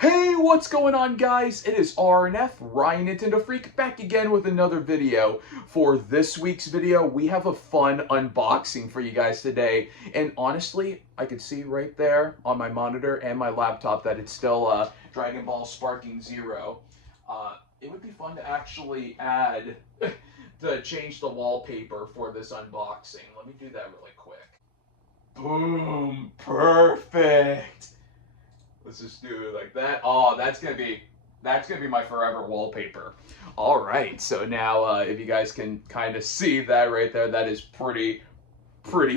Hey, what's going on, guys? It is RNF, Ryan Nintendo Freak, back again with another video. For this week's video, we have a fun unboxing for you guys today. And honestly, I could see right there on my monitor and my laptop that it's still Dragon Ball Sparking Zero. It would be fun to actually add, to change the wallpaper for this unboxing. Let me do that really quick. Boom, perfect. Let's just do it like that. Oh, that's gonna be my forever wallpaper. All right, so now if you guys can kind of see that right there, that is pretty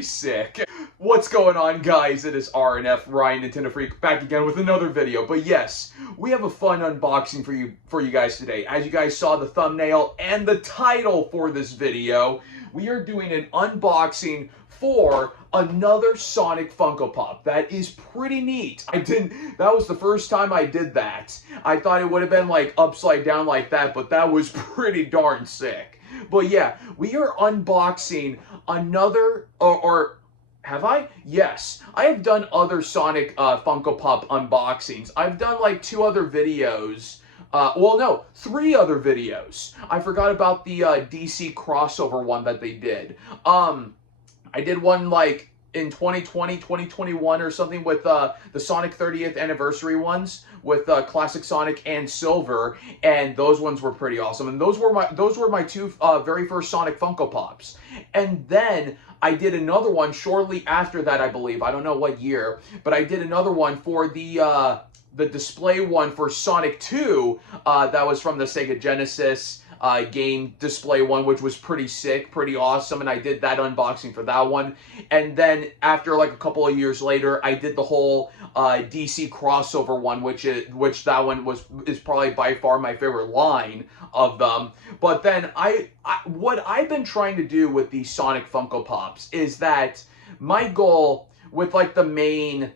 sick. What's going on, guys? It is RNF, Ryan Nintendo Freak, back again with another video. But yes, we have a fun unboxing for you guys today. As you guys saw the thumbnail and the title for this video, we are doing an unboxing for another Sonic Funko Pop. That is pretty neat. That was the first time I did that. I thought it would have been like upside down like that, but that was pretty darn sick. But yeah, we are unboxing another, or have I? Yes, I have done other Sonic Funko Pop unboxings. I've done like 2 other videos. Well, no, 3 other videos. I forgot about the DC crossover one that they did. I did one like in 2020, 2021 or something with the Sonic 30th anniversary ones with Classic Sonic and Silver, and those ones were pretty awesome. And those were my 2 very first Sonic Funko Pops. And then I did another one shortly after that, I believe. I don't know what year, but I did another one for the display one for Sonic 2 that was from the Sega Genesis game display one, which was pretty sick, pretty awesome, and I did that unboxing for that one. And then after like a couple of years later, I did the whole DC crossover one, which that one is probably by far my favorite line of them. But then what I've been trying to do with these Sonic Funko Pops is that my goal with like the main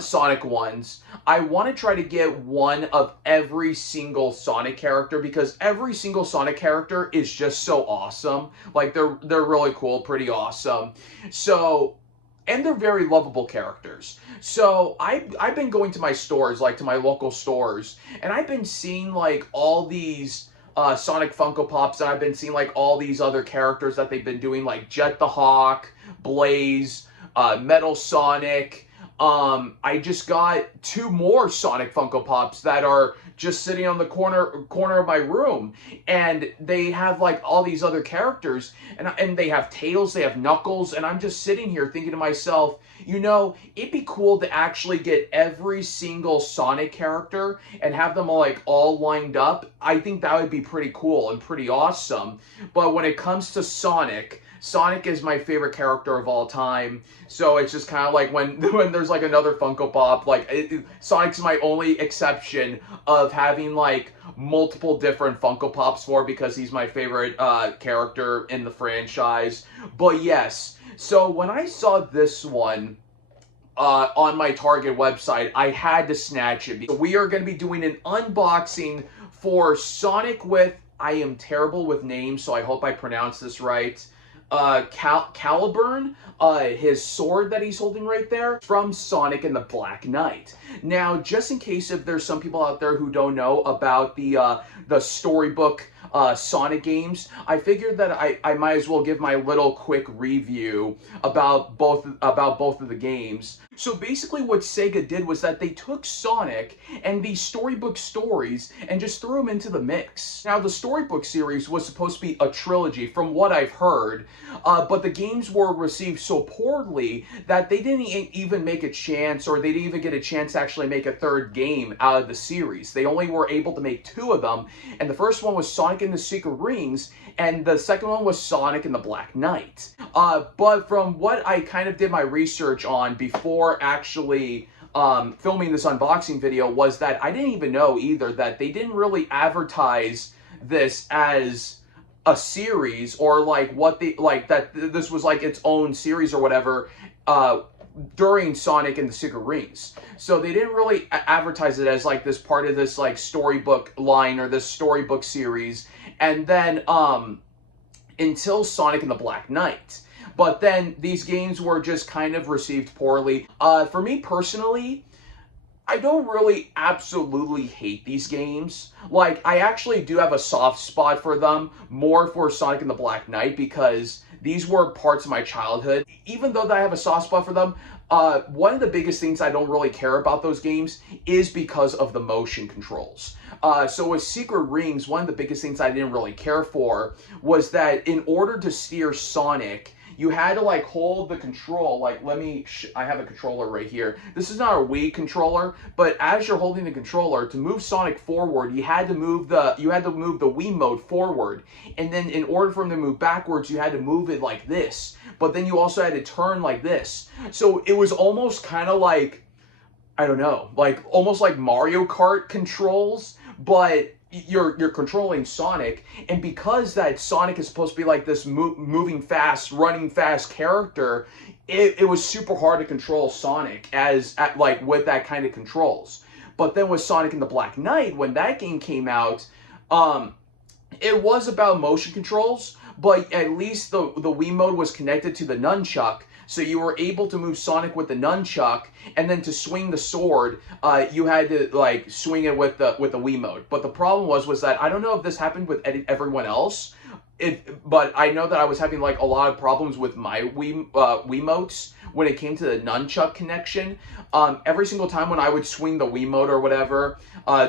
Sonic ones, I want to try to get one of every single Sonic character, because every single Sonic character is just so awesome. Like they're really cool, pretty awesome. So, and they're very lovable characters. So I've been going to my stores, like to my local stores, and I've been seeing like all these Sonic Funko Pops, and I've been seeing like all these other characters that they've been doing, like Jet the Hawk, Blaze, Metal Sonic. I just got 2 more Sonic Funko Pops that are just sitting on the corner of my room, and they have like all these other characters, and they have Tails, they have Knuckles, and I'm just sitting here thinking to myself, you know, it'd be cool to actually get every single Sonic character and have them all lined up. I think that would be pretty cool and pretty awesome. But when it comes to Sonic is my favorite character of all time, so it's just kind of like when there's like another Funko Pop, like Sonic's my only exception of having like multiple different Funko Pops for, because he's my favorite character in the franchise. But yes, so when I saw this one on my Target website, I had to snatch it. We are going to be doing an unboxing for Sonic with, I am terrible with names, so I hope I pronounce this right, Caliburn, his sword that he's holding right there, from Sonic and the Black Knight. Now, just in case if there's some people out there who don't know about the storybook Sonic games, I figured that I might as well give my little quick review about both of the games. So basically what Sega did was that they took Sonic and these storybook stories and just threw them into the mix. Now, the storybook series was supposed to be a trilogy from what I've heard, but the games were received so poorly that they didn't even make a chance, or they didn't even get a chance to actually make a 3rd game out of the series. They only were able to make 2 of them, and the first one was Sonic and the Secret Rings, and the second one was Sonic and the Black Knight. But from what I kind of did my research on before actually filming this unboxing video, was that I didn't even know either that they didn't really advertise this as a series, or like that this was like its own series or whatever during Sonic and the Secret Rings. So they didn't really advertise it as like this part of this like storybook line or this storybook series, and then until Sonic and the Black Knight. But then these games were just kind of received poorly. For me personally, I don't really absolutely hate these games. Like, I actually do have a soft spot for them, more for Sonic and the Black Knight, because these were parts of my childhood. Even though that I have a soft spot for them, one of the biggest things I don't really care about those games is because of the motion controls. So with Secret Rings, one of the biggest things I didn't really care for was that in order to steer Sonic, you had to like hold the control. Like, I have a controller right here. This is not a Wii controller, but as you're holding the controller to move Sonic forward, you had to move the Wii mode forward, and then in order for him to move backwards, you had to move it like this. But then you also had to turn like this. So it was almost kind of like, I don't know, like almost like Mario Kart controls, but you're controlling Sonic, and because that Sonic is supposed to be like this moving fast, running fast character, it was super hard to control Sonic like with that kind of controls. But then with Sonic and the Black Knight, when that game came out, it was about motion controls, but at least the Wii mode was connected to the nunchuck, so you were able to move Sonic with the nunchuck, and then to swing the sword, you had to like swing it with the Wii mode. But the problem was that I don't know if this happened with everyone else, but I know that I was having like a lot of problems with my Wiimotes when it came to the nunchuck connection. Every single time when I would swing the Wiimote or whatever,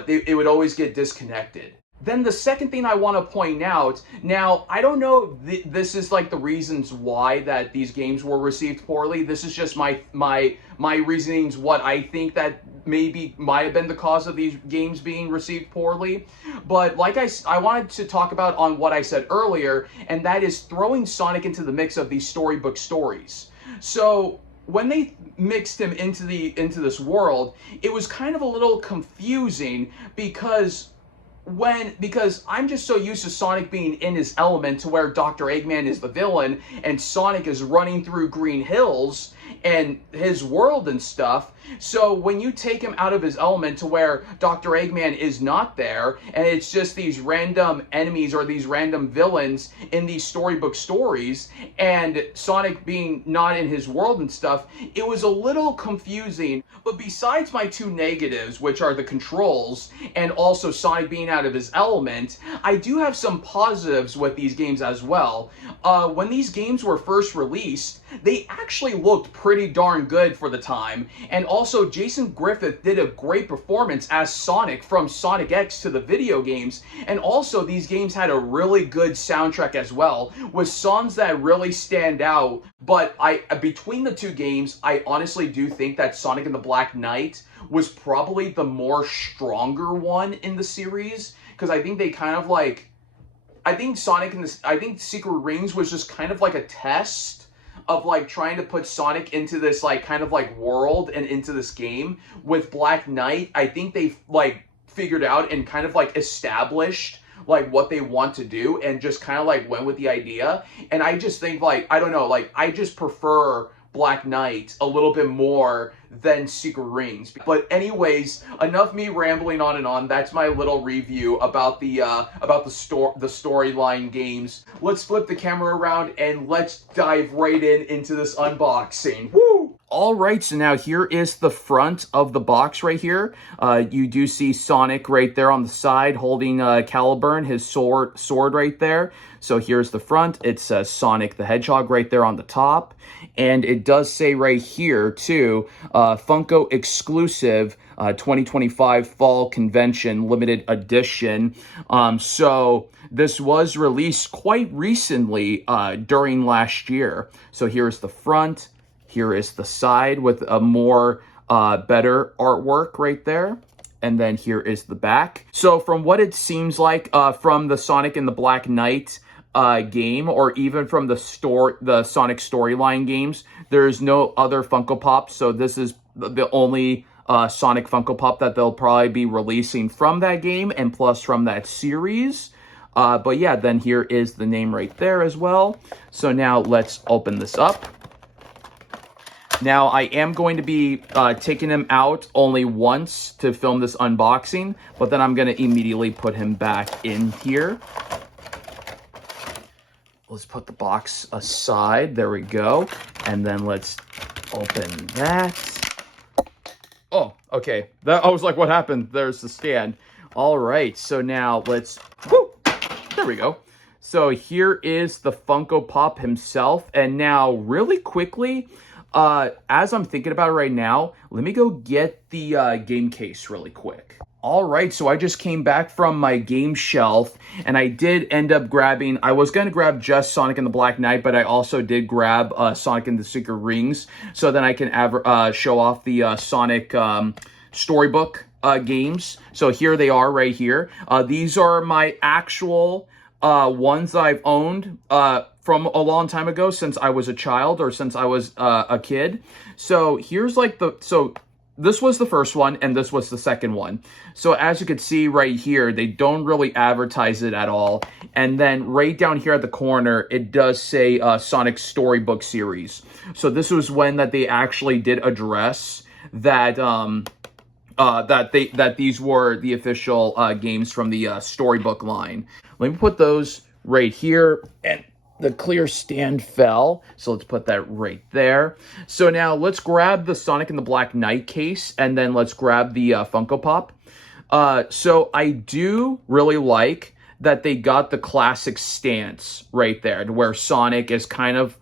it would always get disconnected. Then the second thing I want to point out, now, I don't know if this is like the reasons why that these games were received poorly. This is just my reasonings, what I think that maybe might have been the cause of these games being received poorly. But like I wanted to talk about on what I said earlier, and that is throwing Sonic into the mix of these storybook stories. So when they mixed him into this world, it was kind of a little confusing because I'm just so used to Sonic being in his element to where Dr. Eggman is the villain and Sonic is running through green hills and his world and stuff. So when you take him out of his element to where Dr. Eggman is not there and it's just these random enemies or these random villains in these storybook stories and Sonic being not in his world and stuff, it was a little confusing. But besides my two negatives, which are the controls and also Sonic being out of his element, I do have some positives with these games as well. When these games were first released, they actually looked pretty darn good for the time, and also Jason Griffith did a great performance as Sonic from Sonic X to the video games, and also these games had a really good soundtrack as well, with songs that really stand out. But between the two games, I honestly do think that Sonic and the Black Knight was probably the more stronger one in the series, because I think they kind of like, I think Secret Rings was just kind of like a test of like trying to put Sonic into this like kind of like world and into this game. With Black Knight, I think they like figured out and kind of like established like what they want to do and just kind of like went with the idea. And I just think like, I don't know, like I just prefer Black Knight a little bit more than Secret Rings. But anyways, enough me rambling on and on. That's my little review about the storyline games. Let's flip the camera around and let's dive right into this unboxing. Woo! All right, so now here is the front of the box right here. You do see Sonic right there on the side holding Caliburn, his sword right there. So here's the front. It says Sonic the Hedgehog right there on the top. And it does say right here, too, Funko exclusive 2025 Fall Convention Limited Edition. So this was released quite recently during last year. So here's the front. Here is the side with a more better artwork right there. And then here is the back. So from what it seems like from the Sonic and the Black Knight game, or even from the Sonic Storyline games, there's no other Funko Pops. So this is the only Sonic Funko Pop that they'll probably be releasing from that game and plus from that series. But yeah, then here is the name right there as well. So now let's open this up. Now, I am going to be taking him out only once to film this unboxing, but then I'm going to immediately put him back in here. Let's put the box aside. There we go. And then let's open that. Oh, okay. I was like, what happened? There's the stand. All right, so now let's, whoo, there we go. So here is the Funko Pop himself. And now really quickly, as I'm thinking about it right now, let me go get the game case really quick. All right, so I just came back from my game shelf, and I did end up grabbing, I was going to grab just Sonic and the Black Knight, but I also did grab Sonic and the Secret Rings, so then I can show off the Sonic Storybook games. So here they are right here. These are my actual ones that I've owned from a long time ago, since I was a child, or since I was a kid. So here's like this was the first one, and this was the second one. So as you can see right here, they don't really advertise it at all. And then right down here at the corner, it does say Sonic Storie Book series. So this was when that they actually did address that that these were the official games from the Storybook line. Let me put those right here, and the clear stand fell, so let's put that right there. So now let's grab the Sonic and the Black Knight case, and then let's grab the Funko Pop. So I do really like that they got the classic stance right there, to where Sonic is kind of,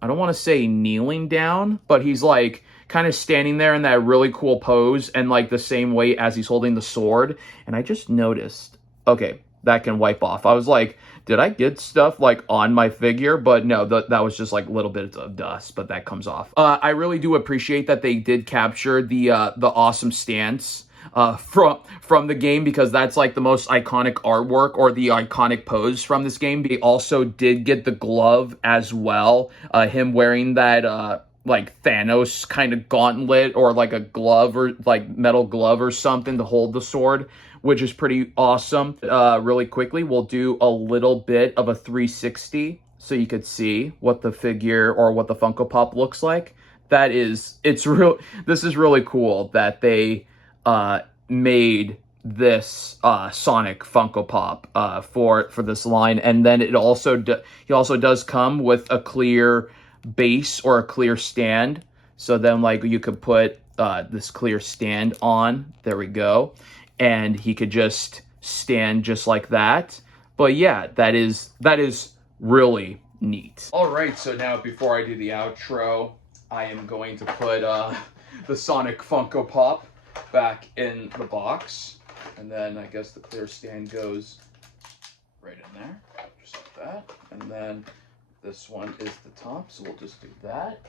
I don't want to say kneeling down, but he's like kind of standing there in that really cool pose, and like the same way as he's holding the sword. And I just noticed, okay, that can wipe off. I was like, did I get stuff like on my figure? But no, that was just like little bits of dust, but that comes off. I really do appreciate that they did capture the awesome stance from the game, because that's like the most iconic artwork, or the iconic pose from this game. They also did get the glove as well, him wearing that like Thanos kind of gauntlet, or like a glove, or like metal glove or something to hold the sword, which is pretty awesome. Really quickly, we'll do a little bit of a 360 so you could see what the figure, or what the Funko Pop looks like. This is really cool that they made this Sonic Funko Pop for this line. And then he also does come with a clear base, or a clear stand. So then like you could put this clear stand on. There we go. And he could just stand just like that. But yeah, that is really neat. All right, so now before I do the outro, I am going to put the Sonic Funko Pop back in the box. And then I guess the clear stand goes right in there, just like that. And then this one is the top, so we'll just do that.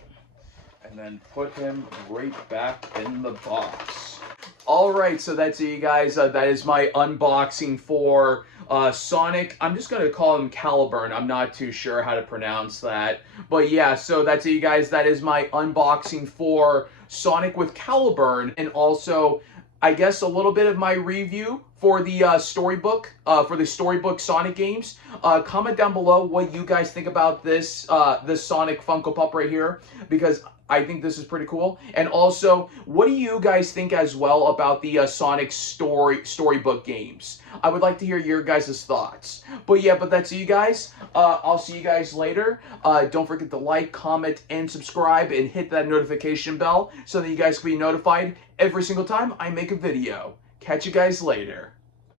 And then put him right back in the box. All right, so that's it, you guys. That is my unboxing for Sonic. I'm just going to call him Caliburn. I'm not too sure how to pronounce that. But yeah, so that's it, you guys. That is my unboxing for Sonic with Caliburn. And also, I guess, a little bit of my review for the Storybook, for the Storybook Sonic games. Comment down below what you guys think about this Sonic Funko Pop right here, because I think this is pretty cool. And also, what do you guys think as well about the Sonic Storybook games? I would like to hear your guys' thoughts. But yeah, that's it, you guys. I'll see you guys later. Don't forget to like, comment, and subscribe, and hit that notification bell so that you guys can be notified every single time I make a video. Catch you guys later.